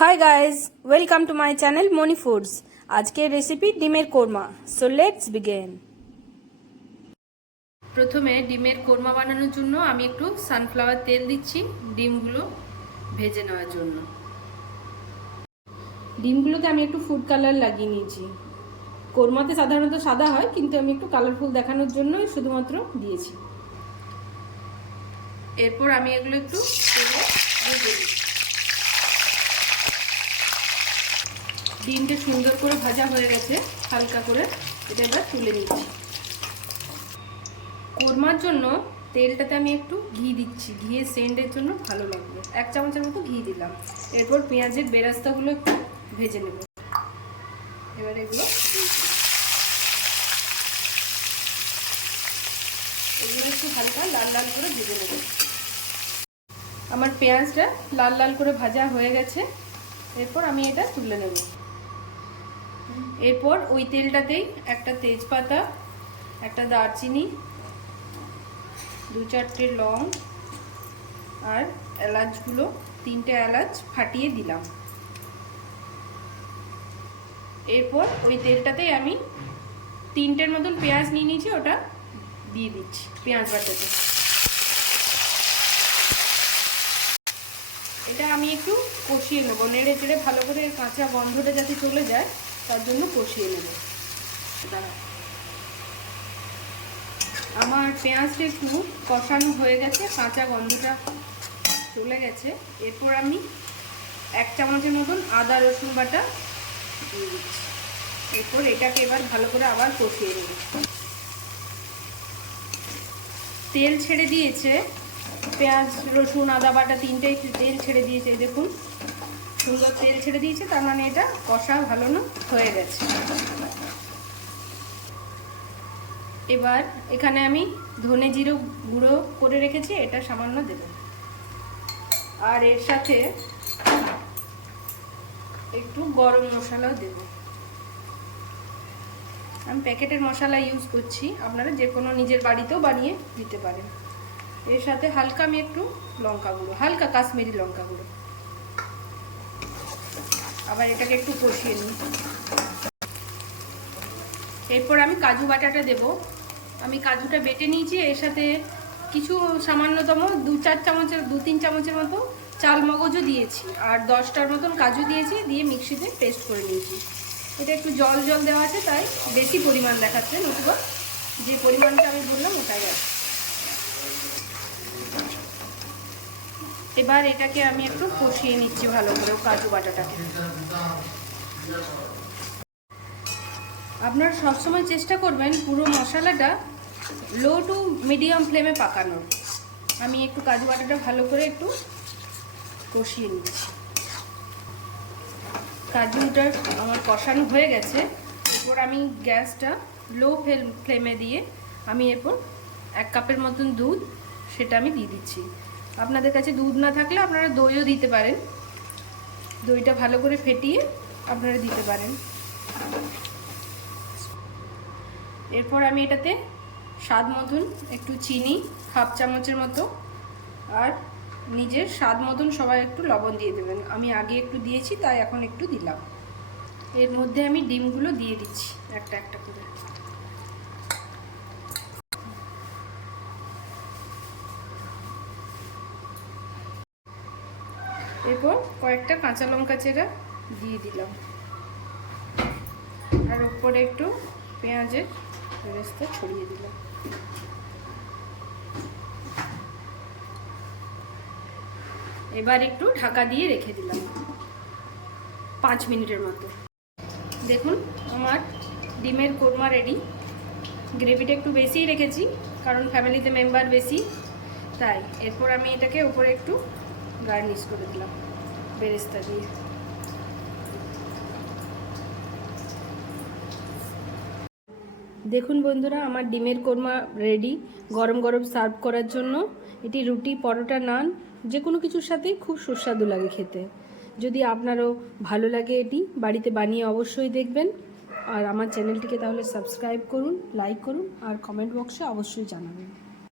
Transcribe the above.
Hi guys, welcome to my channel Mony Foods. আজকের recipe ডিমের korma. So let's begin. প্রথমে ডিমের কোরমা বানানোর জন্য আমি একটু সানফ্লাওয়ার তেল দিচ্ছি ডিমগুলো ভেজে নেওয়ার জন্য। ডিমগুলোতে আমি একটু ফুড কালার লাগিয়ে নিয়েছি। কোরমাতে সাধারণত সাদা হয়, কিন্তু আমি একটু কালারফুল দেখানোর জন্য শুধুমাত্র দিয়েছি। এরপর আমি এগুলো একটু তেলে ভেজে নিই। ডিমটা সুন্দর করে ভাজা হয়ে গেছে, হালকা করে এটা এবার তুলে নিচ্ছি। কোরমার জন্য তেলটাতে আমি একটু ঘি দিচ্ছি, ঘিয়ের সেন্টের জন্য ভালো লাগবে। 1 চামচের মতো ঘি দিলাম। এরপর পেঁয়াজের বেরাস্তাগুলো একটু ভেজে নেব। এবার এগুলো একটু হালকা লাল লাল করে ভেজে নেব। আমার পেঁয়াজটা লাল লাল করে ভাজা হয়ে গেছে। এরপর আমি এটা তুলে নেব। এরপর ওই তেলটাতেই একটা তেজপাতা, একটা দারচিনি, 2-4টে লং আর এলাচগুলো 3টে এলাচ ফাটিয়ে দিলাম। এরপর ওই তেলটাতেই আমি 3টের মতন পেঁয়াজ নিয়ে নিয়েছি, ওটা দিয়ে দিচ্ছি পেঁয়াজ বাটাতে। এটা আমি একটু কষিয়ে নেবো, নেড়ে চেড়ে ভালো করে কাঁচা গন্ধটা যাতে চলে যায় তার জন্য কষিয়ে নেব। আমার পেঁয়াজটা একটু কষানো হয়ে গেছে, কাঁচা গন্ধটা চলে গেছে। এরপর আমি 1 চামচের মতন আদা রসুন বাটা দিয়ে দিচ্ছি। এরপর এটাকে এবার ভালো করে আবার কষিয়ে নেব। তেল ছেড়ে দিয়েছে, পেঁয়াজ রসুন আদা বাটা 3টেই তেল ছেড়ে দিয়েছে। দেখুন সুন্দর তেল ছেড়ে দিয়েছে, তার মানে এটা কষা ভালো না হয়ে গেছে। এবার এখানে আমি ধনে জিরে গুঁড়ো করে রেখেছি, এটা সামান্য দেব। আর এর সাথে একটু গরম মশলাও দেব। আমি প্যাকেটের মশলা ইউজ করছি, আপনারা যে কোনো নিজের বাড়িতেও বানিয়ে দিতে পারেন। এর সাথে হালকা আমি একটু লঙ্কা গুঁড়ো, হালকা কাশ্মীরি লঙ্কা গুঁড়ো। আবার এটাকে একটু কষিয়ে নিই। এরপর আমি কাজু বাটাটা দেব। আমি কাজুটা বেটে নিয়েছি, এর সাথে কিছু সামান্যতম 2-3 চামচের মতো চালমগজও দিয়েছি, আর 10টার মতন কাজু দিয়েছি, দিয়ে মিক্সিতে পেস্ট করে নিয়েছি। এটা একটু জল জল দেওয়া আছে, তাই বেশি পরিমাণ দেখাচ্ছে, নতুবা যে পরিমাণটা আমি বললাম ওটাই আছে। এবার এটাকে আমি একটু কষিয়ে নিচ্ছি ভালো করে কাজু বাটাটাকে। আপনারা সবসময় চেষ্টা করবেন পুরো মশলাটা লো টু মিডিয়াম ফ্লেমে পাকানোর। আমি একটু কাজু বাটাটা ভালো করে একটু কষিয়ে নিচ্ছি। কাজুটা আমার কষানো হয়ে গেছে। এরপর আমি গ্যাসটা লো ফ্লেমে দিয়ে আমি এরপর 1 কাপের মতন দুধ, সেটা আমি দিয়ে দিচ্ছি। আপনাদের কাছে দুধ না থাকলে আপনারা দইও দিতে পারেন, দইটা ভালো করে ফেটিয়ে আপনারা দিতে পারেন। এরপর আমি এটাতে স্বাদ মতন একটু চিনি, 1/2 চামচের মতো, আর নিজের স্বাদ মতন সবাই একটু লবণ দিয়ে দেবেন। আমি আগে একটু দিয়েছি, তাই এখন একটু দিলাম। এর মধ্যে আমি ডিমগুলো দিয়ে দিচ্ছি একটা একটা করে। এরপর কয়েকটা কাঁচা লঙ্কা চেরা দিয়ে দিলাম, আর ওপরে একটু পেঁয়াজের বেরেস্তা ছড়িয়ে দিলাম। এবার একটু ঢাকা দিয়ে রেখে দিলাম 5 মিনিটের মতো। দেখুন আমার ডিমের কোরমা রেডি। গ্রেভিটা একটু বেশিই রেখেছি, কারণ ফ্যামিলিতে মেম্বার বেশি, তাই। এরপর আমি এটাকে উপরে একটু গার্নিশ করে দিলাম বেরেস্তা দিয়ে। দেখুন বন্ধুরা, আমার ডিমের কোরমা রেডি গরম গরম সার্ভ করার জন্য। এটি রুটি, পরোটা, নান যে কোনো কিছুর সাথেই খুব সুস্বাদু লাগে খেতে। যদি আপনারও ভালো লাগে এটি বাড়িতে বানিয়ে অবশ্যই দেখবেন। আর আমার চ্যানেলটিকে তাহলে সাবস্ক্রাইব করুন, লাইক করুন, আর কমেন্ট বক্সে অবশ্যই জানাবেন।